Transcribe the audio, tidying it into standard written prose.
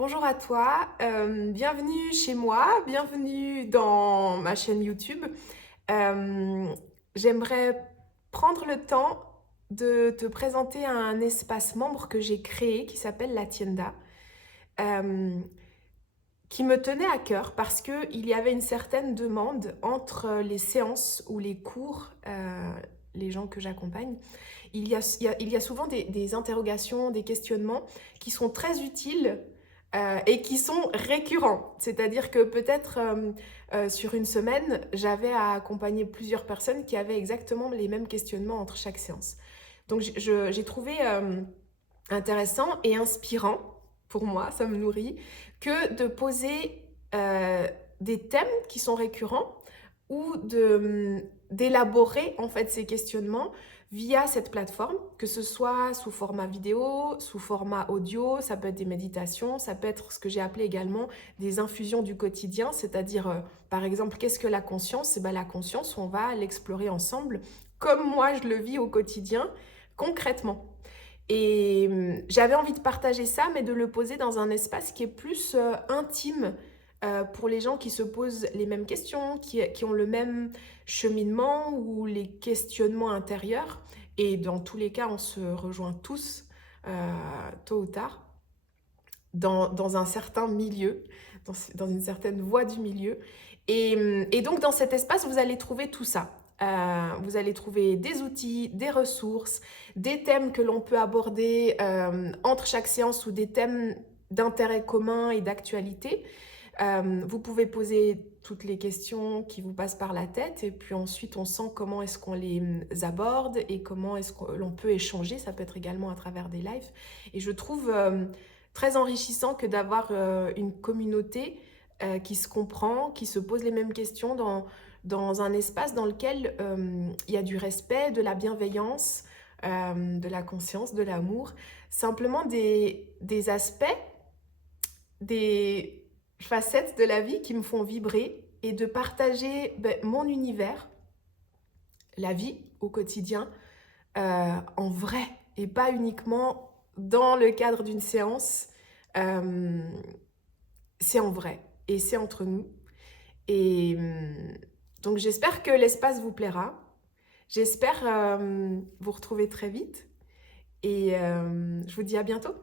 Bonjour à toi, bienvenue chez moi, bienvenue dans ma chaîne YouTube. Euh, J'aimerais prendre le temps de te présenter un espace membre que j'ai créé qui s'appelle La Tienda, euh, qui me tenait à cœur parce qu'il y avait une certaine demande entre les séances ou les cours, les gens que j'accompagne. Il y a souvent des interrogations, des questionnements qui sont très utiles et qui sont récurrents. C'est-à-dire que peut-être sur une semaine, j'avais à accompagner plusieurs personnes qui avaient exactement les mêmes questionnements entre chaque séance. Donc j'ai trouvé intéressant et inspirant, pour moi, ça me nourrit, que de poser des thèmes qui sont récurrents ou d'élaborer en fait ces questionnements via cette plateforme, que ce soit sous format vidéo, sous format audio, ça peut être des méditations, ça peut être ce que j'ai appelé également des infusions du quotidien, c'est-à-dire par exemple qu'est-ce que la conscience? Et ben, la conscience, on va l'explorer ensemble comme moi je le vis au quotidien concrètement. Et j'avais envie de partager ça, mais de le poser dans un espace qui est plus intime pour les gens qui se posent les mêmes questions, qui ont le même cheminement ou les questionnements intérieurs. Et dans tous les cas, on se rejoint tous, tôt ou tard, dans un certain milieu, dans une certaine voie du milieu. Et donc, dans cet espace, vous allez trouver tout ça. Vous allez trouver des outils, des ressources, des thèmes que l'on peut aborder entre chaque séance ou des thèmes d'intérêt commun et d'actualité. Vous pouvez poser toutes les questions qui vous passent par la tête et puis ensuite on sent comment est-ce qu'on les aborde et comment est-ce que l'on peut échanger. Ça peut être également à travers des lives. Et je trouve très enrichissant que d'avoir une communauté qui se comprend, qui se pose les mêmes questions dans un espace dans lequel il y a du respect, de la bienveillance, de la conscience, de l'amour. Simplement des aspects, des facettes de la vie qui me font vibrer et de partager mon univers, la vie au quotidien, en vrai et pas uniquement dans le cadre d'une séance. Euh, c'est en vrai et c'est entre nous. Et donc j'espère que l'espace vous plaira. J'espère vous retrouver très vite et je vous dis à bientôt.